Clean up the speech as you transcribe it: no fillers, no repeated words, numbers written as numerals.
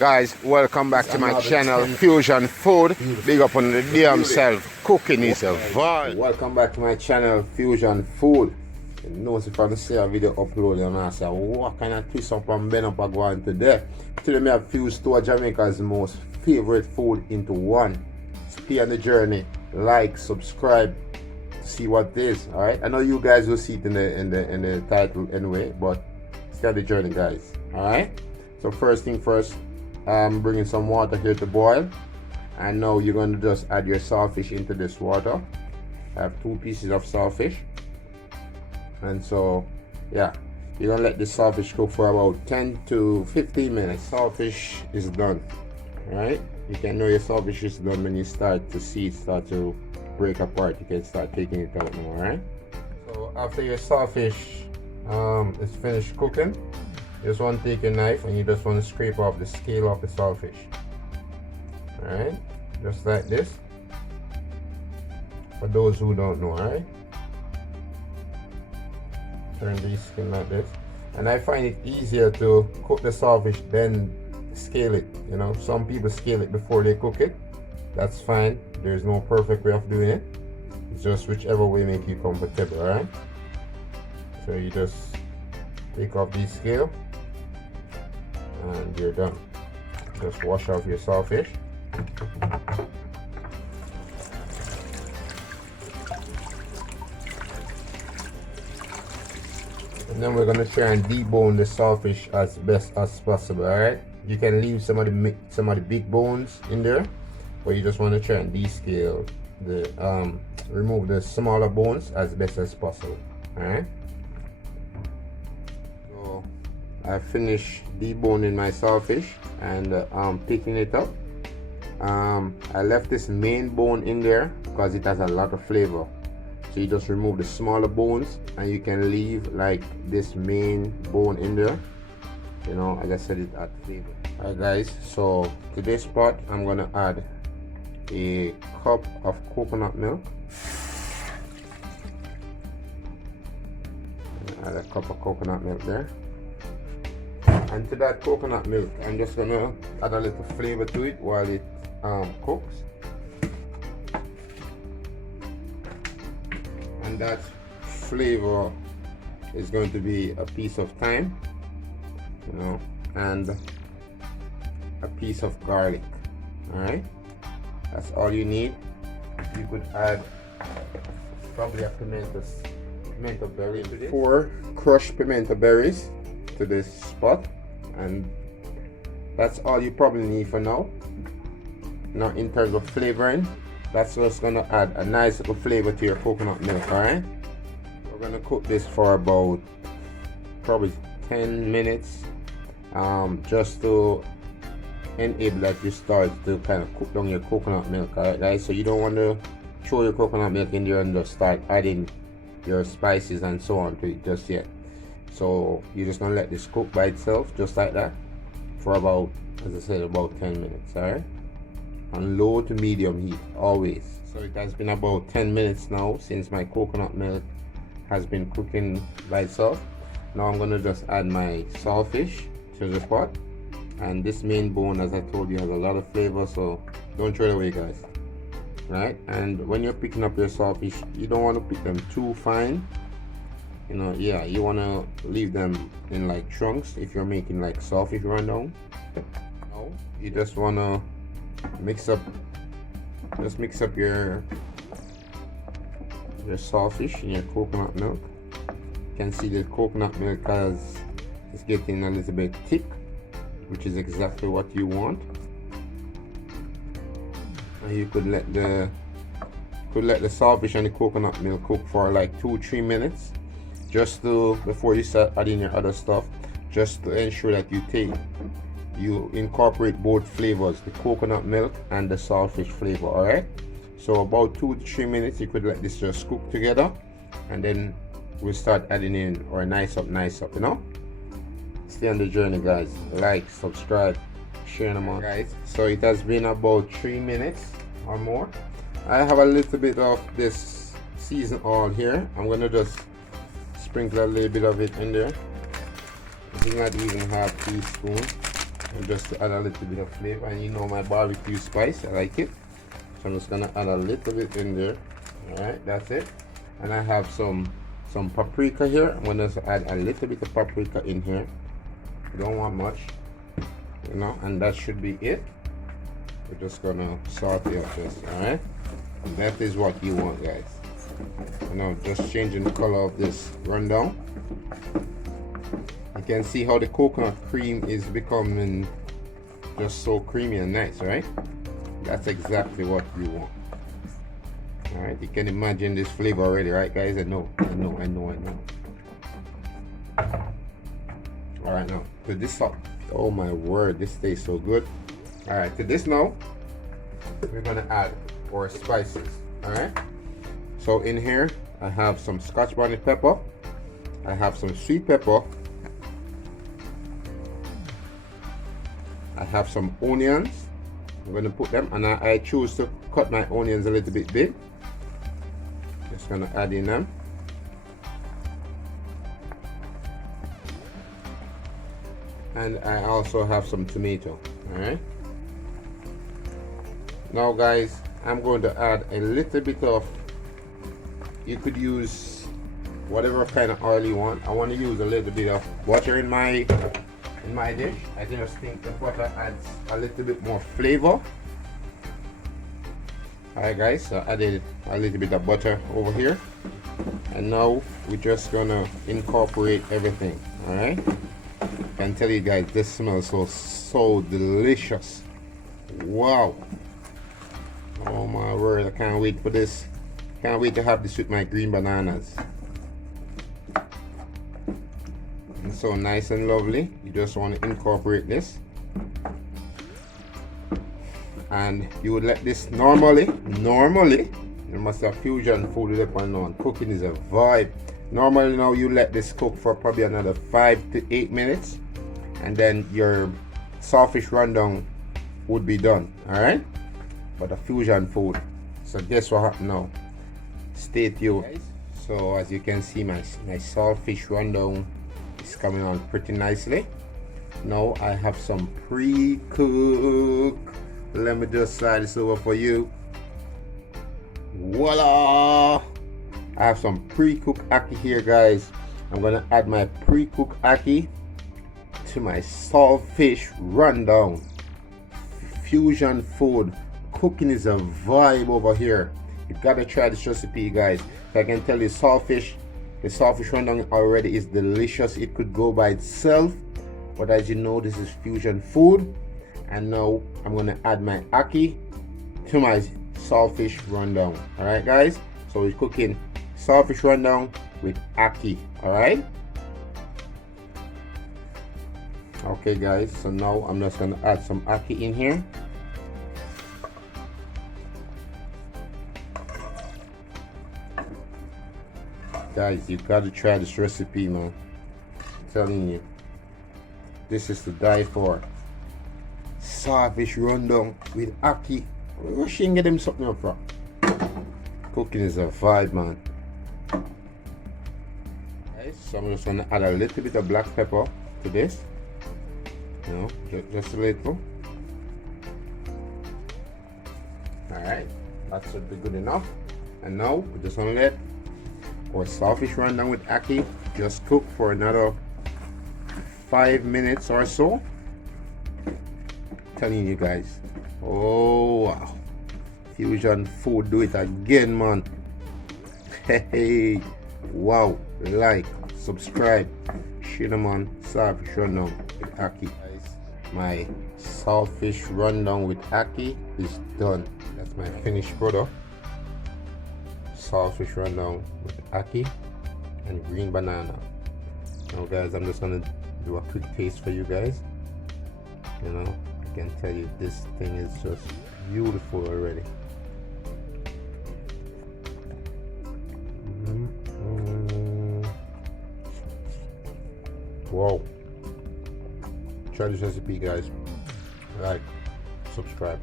Guys, welcome back to my channel, Fusion Food. Big up on the damn self. Cooking is a vibe. Welcome back to my channel, Fusion Food. You know, if I see a video uploaded and I say, what kind of twist up and bend up I go on today? Today I have fused two of Jamaica's most favorite food into one. Stay on the journey, like, subscribe, see what it is. Alright, I know you guys will see it in the title anyway, but stay on the journey, guys. Alright, so first thing first, I'm bringing some water here to boil, and now you're going to just add your saltfish into this water. I have 2 pieces of saltfish, and so yeah, you're gonna let the saltfish cook for about 10 to 15 minutes. Saltfish is done. Right, you can know your saltfish is done when you start to see it start to break apart. You can start taking it out now. Right, so after your saltfish is finished cooking, you just want to take your knife and you just want to scrape off the scale of the saltfish. Alright, just like this, for those who don't know. Alright, turn the skin like this, and I find it easier to cook the saltfish than scale it. You know, some people scale it before they cook it. That's fine, there's no perfect way of doing it. It's just whichever way make you comfortable. Alright, so you just take off the scale and you're done. Just wash off your saltfish. And then we're gonna try and debone the saltfish as best as possible. Alright, you can leave some of the big bones in there, but you just want to try and descale the remove the smaller bones as best as possible. Alright, so I finished deboning my saltfish and picking it up. I left this main bone in there because it has a lot of flavor. So you just remove the smaller bones and you can leave like this main bone in there. You know, as I said, it adds flavor. Alright guys, so to this pot I'm gonna add a cup of coconut milk. Add a cup of coconut milk there. And to that coconut milk, I'm just gonna add a little flavor to it while it cooks. And that flavor is going to be a piece of thyme, you know, and a piece of garlic. All right, that's all you need. You could add probably a pimento berry to this. 4 crushed pimento berries to this spot, and that's all you probably need for now. Now in terms of flavoring, that's what's gonna add a nice little flavor to your coconut milk. All right, we're gonna cook this for about probably 10 minutes, just to enable that you start to kind of cook down your coconut milk. All right guys, so you don't want to throw your coconut milk in there and just start adding your spices and so on to it just yet. So you're just gonna let this cook by itself just like that for about, as I said, about 10 minutes. All right, on low to medium heat always. So it has been about 10 minutes now since my coconut milk has been cooking by itself. Now I'm gonna just add my saltfish to the pot, and this main bone, as I told you, has a lot of flavor, so don't throw it away guys. Right, and when you're picking up your saltfish, you don't want to pick them too fine. You know, yeah, you want to leave them in like chunks if you're making like Saltfish Rundown. No, you just want to mix up your saltfish in your coconut milk. You can see the coconut milk is getting a little bit thick, which is exactly what you want. And you could let the saltfish and the coconut milk cook for like 2-3 minutes, just to, before you start adding your other stuff, just to ensure that you incorporate both flavors, the coconut milk and the saltfish flavor. All right, so about 2 to 3 minutes you could let this just cook together, and then we'll start adding in or nice up, you know. Stay on the journey guys, like, subscribe, share them on guys. So it has been about 3 minutes or more. I have a little bit of this seasoned oil here. I'm gonna just sprinkle a little bit of it in there. I think not even half teaspoon. And just to add a little bit of flavor, and you know my barbecue spice, I like it. So I'm just gonna add a little bit in there. Alright, that's it. And I have some paprika here. I'm gonna add a little bit of paprika in here. You don't want much, you know, and that should be it. We're just gonna saute up this, alright? That is what you want, guys. You know, just changing the color of this rundown. You can see how the coconut cream is becoming just so creamy and nice, right? That's exactly what you want. Alright, you can imagine this flavor already, right guys? I know. Alright, now to this salt. Oh my word, this tastes so good. Alright, to this now, we're gonna add our spices. Alright, so in here I have some Scotch bonnet pepper, I have some sweet pepper, I have some onions. I'm gonna put them, and I choose to cut my onions a little bit big. Just gonna add in them. And I also have some tomato. Alright, now guys, I'm going to add a little bit of, you could use whatever kind of oil you want. I want to use a little bit of butter in my dish. I just think the butter adds a little bit more flavor. Alright guys, so I added a little bit of butter over here, and now we're just gonna incorporate everything. Alright, I can tell you guys, this smells so delicious. Wow, oh my word, I can't wait for this. Can't wait to have this with my green bananas. And so nice and lovely. You just want to incorporate this, and you would let this normally you must have fusion food with upon on. Cooking is a vibe. Normally now you let this cook for probably another 5 to 8 minutes, and then your saltfish rundown would be done. Alright, but a fusion food. So guess what happened now? Stay tuned. So as you can see, my saltfish rundown is coming on pretty nicely. Now I have some pre-cook. Let me just slide this over for you. Voila! I have some pre-cooked ackee here, guys. I'm gonna add my pre-cooked ackee to my saltfish rundown. Fusion food. Cooking is a vibe over here. You gotta try this recipe, guys. I can tell you, the saltfish rundown already is delicious. It could go by itself, but as you know, this is fusion food. And now I'm gonna add my ackee to my saltfish rundown. All right, guys. So we're cooking saltfish rundown with ackee. All right. Okay, guys. So now I'm just gonna add some ackee in here. Guys, you gotta try this recipe, man. I'm telling you, this is to die for. Saltfish rundown with ackee. Where she can get them something up from? Cooking is a vibe, man. Guys, so I'm just gonna add a little bit of black pepper to this. You know, just a little. Alright, that should be good enough. And now we're just gonna let our saltfish rundown with ackee just cook for another 5 minutes or so. Telling you guys, oh wow, fusion food, do it again, man. Hey, wow, like, subscribe, share them on saltfish rundown with ackee. Guys, my saltfish rundown with ackee is done. That's my finished product. Saltfish rundown with ackee and green banana. Now guys, I'm just gonna do a quick taste for you guys. You know, I can tell you this thing is just beautiful already. Wow, try this recipe, guys. Like, subscribe.